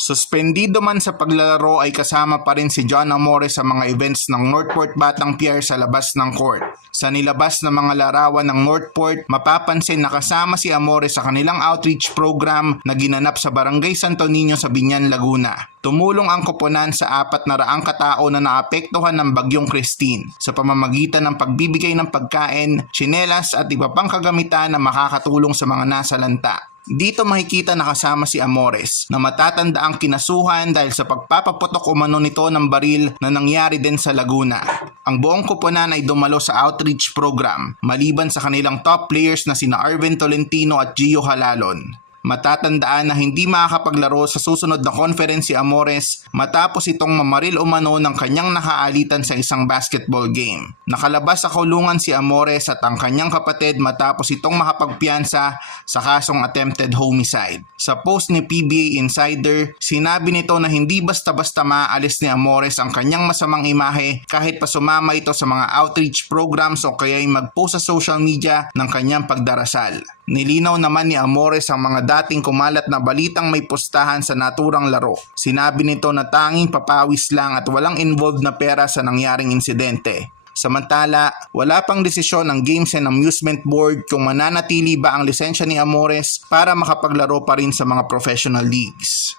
Suspendido man sa paglalaro ay kasama pa rin si John Amores sa mga events ng Northport Batang Pier sa labas ng court. Sa nilabas na mga larawan ng Northport, mapapansin na kasama si Amores sa kanilang outreach program na ginanap sa Barangay Santo Niño sa Binyan, Laguna. Tumulong ang koponan sa apat na raang katao na naapektuhan ng bagyong Christine sa pamamagitan ng pagbibigay ng pagkain, tsinelas at iba pang kagamitan na makakatulong sa mga nasa lanta. Dito makikita na kasama si Amores na matatanda ang kinasuhan dahil sa pagpapaputok umano nito ng baril na nangyari din sa Laguna. Ang buong koponan ay dumalo sa outreach program maliban sa kanilang top players na sina Arvin Tolentino at Gio Halalon. Matatandaan na hindi makakapaglaro sa susunod na conference si Amores matapos itong mamaril umano ng kanyang nakaalitan sa isang basketball game. Nakalabas sa kulungan si Amores at ang kanyang kapatid matapos itong makapagpiansa sa kasong attempted homicide. Sa post ni PBA Insider, sinabi nito na hindi basta-basta maalis ni Amores ang kanyang masamang imahe kahit pa sumama ito sa mga outreach programs o kaya'y mag-post sa social media ng kanyang pagdarasal. Nilinaw naman ni Amores ang mga dating kumalat na balitang may postahan sa naturang laro. Sinabi nito na tanging papawis lang at walang involved na pera sa nangyaring insidente. Samantala, wala pang desisyon ng Games and Amusement Board kung mananatili ba ang lisensya ni Amores para makapaglaro pa rin sa mga professional leagues.